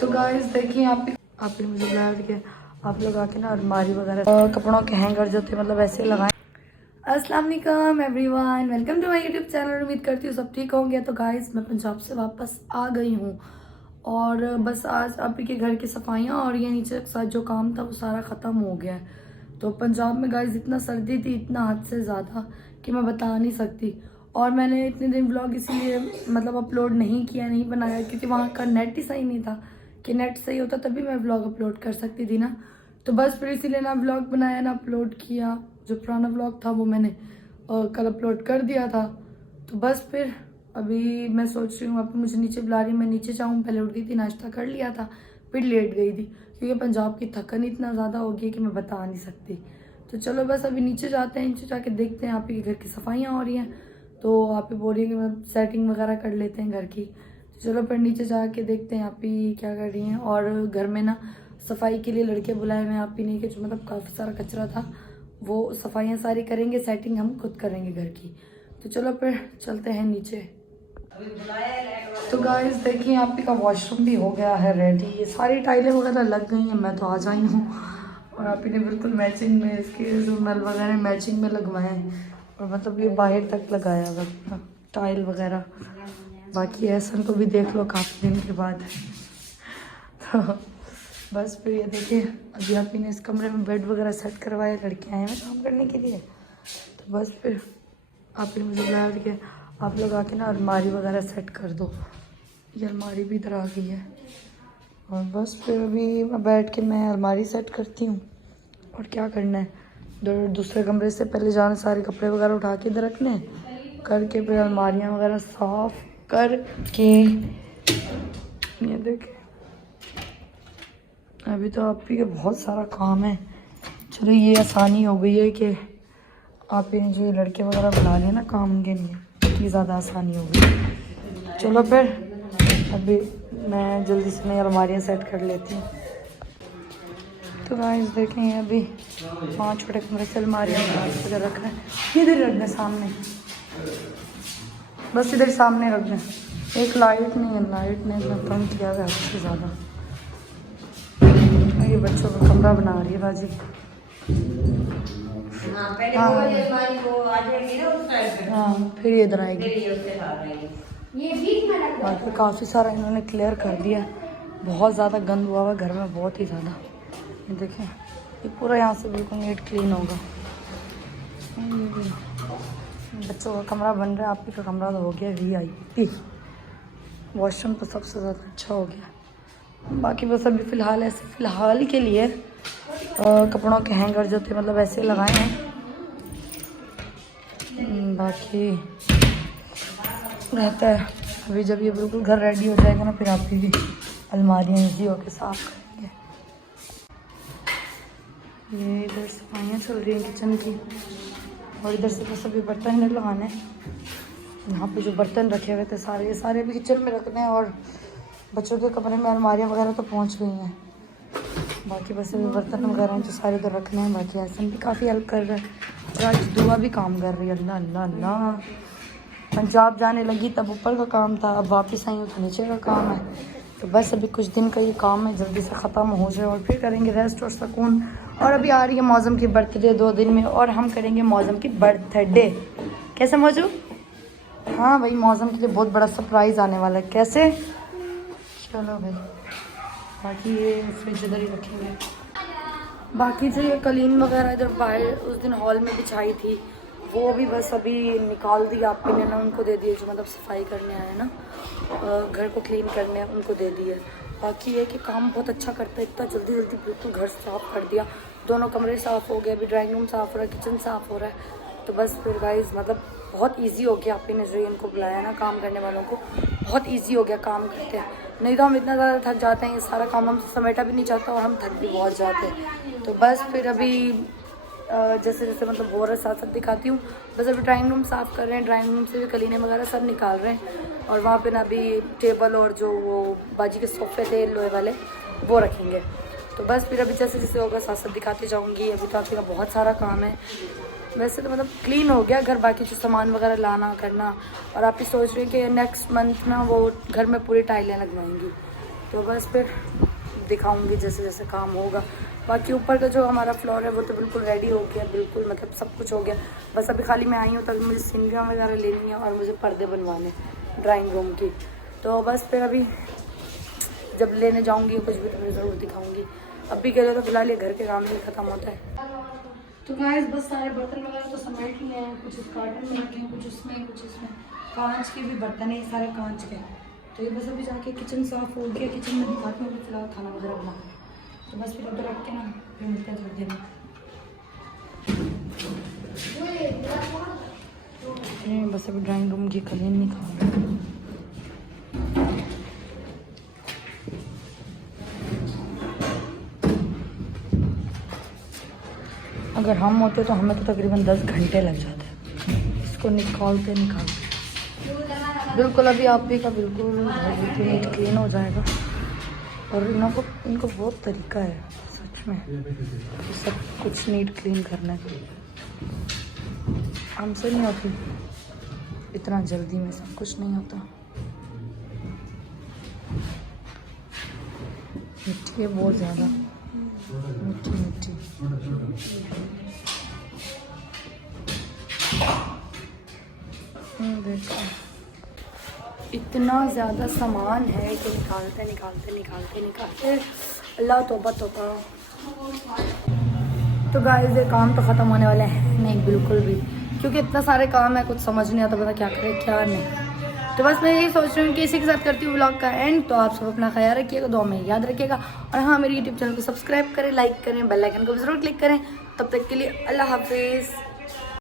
तो गाइस देखिए आप ही मुझे बुलाया कि आप लोग आके ना अलमारी वगैरह कपड़ों के हैंगर जो थे मतलब ऐसे लगाएं। अस्सलाम वालेकुम everyone, welcome to my YouTube channel. उम्मीद करती हूँ सब ठीक होंगे। तो गाइस मैं पंजाब से वापस आ गई हूँ और बस आज आप ही के घर की सफाइयाँ और ये नीचे के साथ जो काम था वो सारा ख़त्म हो गया है। तो पंजाब में गाइस इतना सर्दी थी, इतना हद से ज़्यादा कि मैं बता नहीं सकती। और मैंने इतने दिन व्लॉग इसीलिए मतलब अपलोड नहीं किया, नहीं बनाया, क्योंकि वहाँ का नेट ही सही नहीं था कि नेट सही होता तभी मैं व्लॉग अपलोड कर सकती थी ना। तो बस फिर इसीलिए ना व्लॉग बनाया ना अपलोड किया। जो पुराना व्लॉग था वो मैंने कल अपलोड कर दिया था। तो बस फिर अभी मैं सोच रही हूँ, अब मुझे नीचे बुला रही, मैं नीचे जाऊँ। पहले उठ गई थी, नाश्ता कर लिया था, फिर लेट गई थी क्योंकि पंजाब की थकन इतना ज़्यादा हो गई है कि मैं बता नहीं सकती। तो चलो बस अभी नीचे जाते हैं, नीचे जाके देखते हैं। आप ही के घर की सफाइयाँ हो रही हैं तो आप ही बोल रही है कि मैं सेटिंग वगैरह कर लेते हैं घर की। तो चलो फिर नीचे जाके देखते हैं आप ही क्या कर रही हैं। और घर में ना सफाई के लिए लड़के बुलाए हुए हैं आप ही नहीं, कि जो मतलब काफ़ी सारा कचरा था वो सफाइयाँ सारी करेंगे, सेटिंग हम खुद करेंगे घर की। तो चलो फिर चलते हैं नीचे। तो गाइस देखिए आप ही का वॉशरूम भी हो गया है रेडी। ये सारी टाइलें वगैरह लग गई हैं, मैं तो आ जाई हूँ। और आप ही ने बिल्कुल मैचिंग में इसके जो नल वगैरह मैचिंग में लगवाए हैं। और मतलब ये बाहर तक लगाया हुआ टाइल वगैरह। बाकी ऐसा को भी देख लो काफ़ी दिन के बाद। तो बस फिर ये देखिए अभी आप ही ने इस कमरे में बेड वगैरह सेट करवाया, लड़के आए हैं काम करने के लिए। तो बस फिर आप ही मुझे बुलाया कि आप लोग आके ना अलमारी वगैरह सेट कर दो। ये अलमारी भी इधर आ गई है। और बस फिर अभी मैं बैठ के मैं अलमारी सेट करती हूँ। और क्या करना है, दूसरे कमरे से पहले जाना, सारे कपड़े वगैरह उठा के इधर रखने करके फिर अलमारियाँ वगैरह साफ करके। ये देखें अभी तो आप ही के बहुत सारा काम है। चलो ये आसानी हो गई है कि आप ही ने जो लड़के वगैरह बुला लिए ना काम के लिए, इतनी ज़्यादा आसानी हो गई। चलो फिर अभी मैं जल्दी से मैं अलमारियाँ सेट कर लेती हूँ। तो गाइस देखें अभी 5 छोटे कमरे से अलमारियाँ वगैरह रख रहे हैं। इधर रखना सामने, बस इधर सामने रखना। एक लाइट नहीं है, लाइट ने इतना तंग किया है सबसे ज़्यादा। ये बच्चों का कमरा बना रही है बाजी। हाँ फिर ये इधर आएगी। और फिर काफ़ी सारा इन्होंने क्लियर कर दिया। बहुत ज़्यादा गंद हुआ हुआ घर में, बहुत ही ज़्यादा। ये देखें ये पूरा यहाँ से बिल्कुल नीट क्लीन होगा। बच्चों का कमरा बन रहा है, आप ही का कमरा तो हो गया VIP। वॉशरूम तो सबसे ज़्यादा अच्छा हो गया। बाकी बस अभी फ़िलहाल ऐसे फ़िलहाल के लिए कपड़ों के हैंगर जो थे मतलब ऐसे लगाए हैं। बाकी रहता है अभी जब ये बिल्कुल घर रेडी हो जाएगा ना फिर आप भी अलमारियाँ ईजी होकर साफ़ करेंगे। ये इधर सफाइयाँ चल रही हैं किचन की। और इधर से बस अभी बर्तन नहीं लगाने हैं। यहाँ पे जो बर्तन रखे हुए थे सारे भी किचन में रखने हैं। और बच्चों के कमरे में अलमारियाँ वगैरह तो पहुँच गई हैं। बाकी बस अभी बर्तन वगैरह जो सारे उधर रखने हैं। बाकी ऐसा भी काफ़ी हेल्प कर रहा है और आज दुआ भी काम कर रही है। अल्लाह अल्लाह अल्लाह। पंजाब जाने लगी तब ऊपर का काम था, अब वापस आई हूँ तो नीचे का काम है। तो बस अभी कुछ दिन का ये काम है, जल्दी से ख़त्म हो जाए और फिर करेंगे रेस्ट और सुकून। और अभी आ रही है मौसम की बर्थडे 2 दिन में, और हम करेंगे मौसम की बर्थडे। कैसे मौजू? हाँ भाई मौसम के लिए बहुत बड़ा सरप्राइज़ आने वाला है। कैसे? चलो भाई बाकी ये फ्रिज इधर ही रखेंगे। बाकी जो ये कलीन वगैरह इधर बाहर उस दिन हॉल में बिछाई थी वो भी बस अभी निकाल दी आप ही ने ना, उनको दे दिए जो मतलब सफाई करने आए ना, घर को क्लीन करने उनको दे दिए। बाकी ये कि काम बहुत अच्छा करता है, इतना जल्दी बिल्कुल घर साफ़ कर दिया। दोनों कमरे साफ़ हो गए, अभी ड्राइंग रूम साफ़ हो रहा है, किचन साफ़ हो रहा है। तो बस फिर गाइस मतलब बहुत ईजी हो गया। आप ही ने जो इनको बुलाया ना काम करने वालों को, बहुत ईजी हो गया काम करते हैं। नहीं तो हम इतना ज़्यादा थक जाते हैं, ये सारा काम हमसे समेटा भी नहीं चाहता और हम थक भी बहुत जाते हैं। तो बस फिर अभी जैसे जैसे मतलब हो रहा है साथ साथ दिखाती हूँ। बस अभी ड्राइंग रूम साफ़ कर रहे हैं, ड्राइंग रूम से भी कलीने वगैरह सब निकाल रहे हैं। और वहाँ पे ना अभी टेबल और जो वो बाजी के सोफे थे लोहे वाले वो रखेंगे। तो बस फिर अभी जैसे जैसे होगा साथ साथ दिखाती जाऊँगी। अभी तो आप का बहुत सारा काम है। वैसे तो मतलब क्लीन हो गया घर, बाकी जो सामान वगैरह लाना करना। और आप ही सोच रहे हैं कि नेक्स्ट मंथ ना वो घर में पूरी टाइलें लगवाएंगी। तो बस फिर दिखाऊंगी जैसे जैसे काम होगा। बाकी ऊपर का जो हमारा फ्लोर है वो तो बिल्कुल रेडी हो गया, बिल्कुल मतलब सब कुछ हो गया। बस अभी खाली मैं आई हूँ, तभी मुझे सीनरियाँ वगैरह लेनी है और मुझे पर्दे बनवाने ड्राइंग रूम की। तो बस फिर अभी जब लेने जाऊँगी कुछ भी तो मैं ज़रूर दिखाऊँगी। अभी के लिए तो फिलहाल ये घर के काम नहीं ख़त्म होता है। तो गाइस बस सारे बर्तन वगैरह तो समेट लिए हैं, कुछ इस कार्टन में रखे हैं, कुछ उसमें कुछ इसमें। कांच के भी बर्तन है, ये सारे कांच के। तो ये बस अभी जाके किचन साफ हो गया, किचन में दिखाती हूँ फिलहाल खाना वगैरह बना। तो बस फिर उधर रख के ना फिर मिलते हैं थोड़ी देर में। बस अभी ड्राइंग रूम की कलीन नहीं खाऊंगी। अगर हम होते तो हमें तो तकरीबन 10 घंटे लग जाते इसको निकालते बिल्कुल। अभी आप भी का बिल्कुल नीट क्लीन हो जाएगा। और इनको बहुत तरीका है सच में सब कुछ नीट क्लीन करने का। हमसे नहीं होती इतना जल्दी में, सब कुछ नहीं होता। मिट्टी है बहुत ज़्यादा, मिट्टी मिट्टी। देखो इतना ज़्यादा सामान है कि निकालते अल्लाह तौबा तौबा। तो गाइस ये काम तो ख़त्म होने वाले हैं नहीं बिल्कुल भी, क्योंकि इतना सारे काम है, कुछ समझ नहीं आता पता क्या करें क्या नहीं। तो बस मैं यही सोच रही हूँ कि इसी के साथ करती हूँ व्लॉग का एंड। तो आप सब अपना ख्याल रखिएगा, दुआ में याद रखिएगा। और हाँ, मेरे यूट्यूब चैनल को सब्सक्राइब करें, लाइक करें, बेल आइकन को भी ज़रूर क्लिक करें। तब तक के लिए अल्लाह हाफिज़।